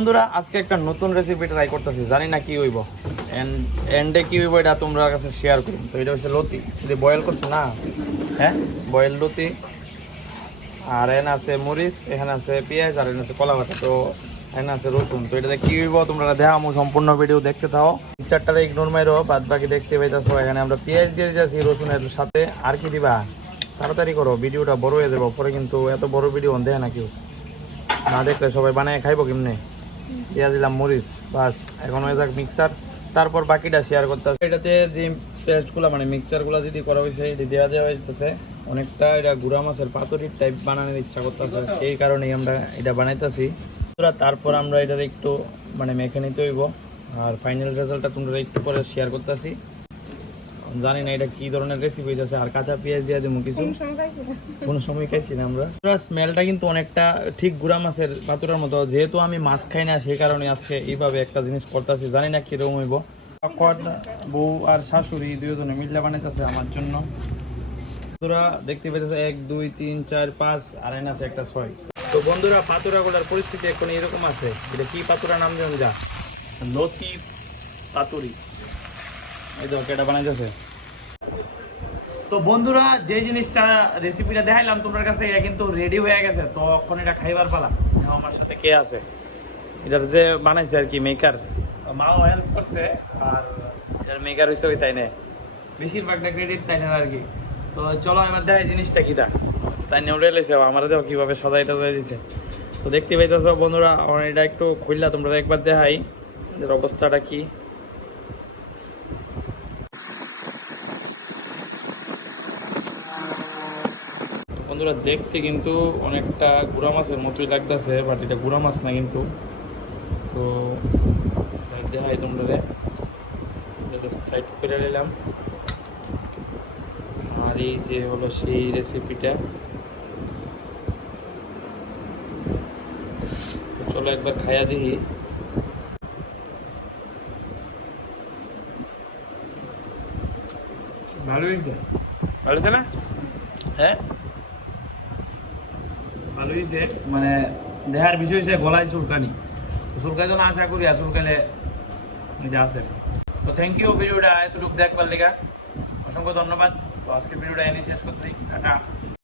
বন্ধুরা, আজকে একটা নতুন রেসিপি ট্রাই করতেছি। জানি না কি হইব। এন্ডে কি হইব এটা তোমরা কাছে শেয়ার করুন। তো এটা হচ্ছে লতি। যে বয়েল করছ না হ্যাঁ? বয়েল লতি। আর এখানে আছে মরিচ, এখানে আছে পেঁয়াজ, আর এখানে আছে কলা বাটা তো এখানে আছে রসুন। তো এটাতে কি হইব তোমরা দেখামো, সম্পূর্ণ ভিডিও দেখতে থাও। চারটারে ইগনোর মাইরো বাদ বাকি দেখতে পাইতেছো। এখানে আমরা পেঁয়াজ দিয়ে দিতেছি রসুনের সাথে। আর কি দিবা? তাড়াতাড়ি করো, ভিডিওটা বড় হয়ে যাব। পরে কিন্তু এত বড় ভিডিও দেয় না কেউ। না দেখলে সবাই বানায় খাইবো কেমনে? দিয়া দিলাম মরিচ, বাস। এখন হয়ে যাক মিক্সার তারপর বাকিটা শেয়ার করতে এটাতে যে পেস্টগুলো মানে মিক্সারগুলো যদি করা হয়েছে এটি দেওয়া দেওয়া হইতেছে। অনেকটা এটা গুড়া মাছের পাতুরির টাইপ বানানোর ইচ্ছা করতেছে। সেই কারণেই আমরা এটা বানাইতেছি। তারপর আমরা এটা একটু মানে মেখে নিতে হইব। আর ফাইনাল রেজাল্টটা তোমরা একটু পরে শেয়ার করতেছি। জানি না এটা কি ধরনের রেসিপি আছে আর কাঁচা পেঁয়াজ দিয়ে দেবো কিছু। কোনো সময় খাইছি না আমরা? স্মেলটা কিন্তু অনেকটা ঠিক গুড়া মাছের পাতুরার মতো। যেহেতু আমি মাছ খাই না সেই কারণে আজকে এইভাবে একটা জিনিস করতেছি। জানি না কীরকম হইব। বউ আর শাশুড়ি দুজনে মিল্লা বানাইতেছে আমার জন্য। বন্ধুরা দেখতে পেতেছে এক দুই তিন চার পাঁচ আর এনে আছে একটা ছয়। তো বন্ধুরা পাতুরা গুলার পরিস্থিতি এখন এরকম আছে। এটা কি পাতুরা নাম জানেন যা লতি পাতুরি। তো বন্ধুরা, যে জিনিসটা রেসিপিটা দেখাইলাম তোমার কাছে এটা কিন্তু রেডি হয়ে গেছে। তো এখন এটা খাইবার পালা। আমার সাথে কে আছে? এটার যে বানাইছে আর কি মেকার মাও হেল্প করছে, আর এটার মেকার হয়েছে ওই তাই না বেশিরভাগটা ক্রেডিট তাই না আর কি। তো চলো, এবার দেখাই জিনিসটা কি দেখ। তাই নিয়ে উঠে এলেছে আমার দেখো কীভাবে সাজাই টাজাই দিছে। তো দেখতে পাইতেছো বন্ধুরা, আমার এটা একটু খুললা, তোমরা একবার দেখাই। এর অবস্থাটা কি? বন্ধুরা দেখতে কিন্তু অনেকটা গুড়া মাছের মতোই লাগতেছে বাট এটা গুড়া মাছ না কিন্তু। তো দেখাই তোমরা সাইড করে নিলাম। আর এই যে হলো সেই রেসিপিটা তো চলো একবার খাইয়া দেখি। ভালো হয়েছে? ভালো হয়েছে না? হ্যাঁ। ভালো হয়েছে মানে দেহার বিষয় হয়েছে গলায় চুলকানি। চুলকাই না, আশা করি, আর চুলকালে আছে তো থ্যাংক ইউ ভিডিওটা এতটুকু দেখবার লেগা। অসংখ্য ধন্যবাদ। তো আজকে ভিডিওটা এনে শেষ করছি। টাটা।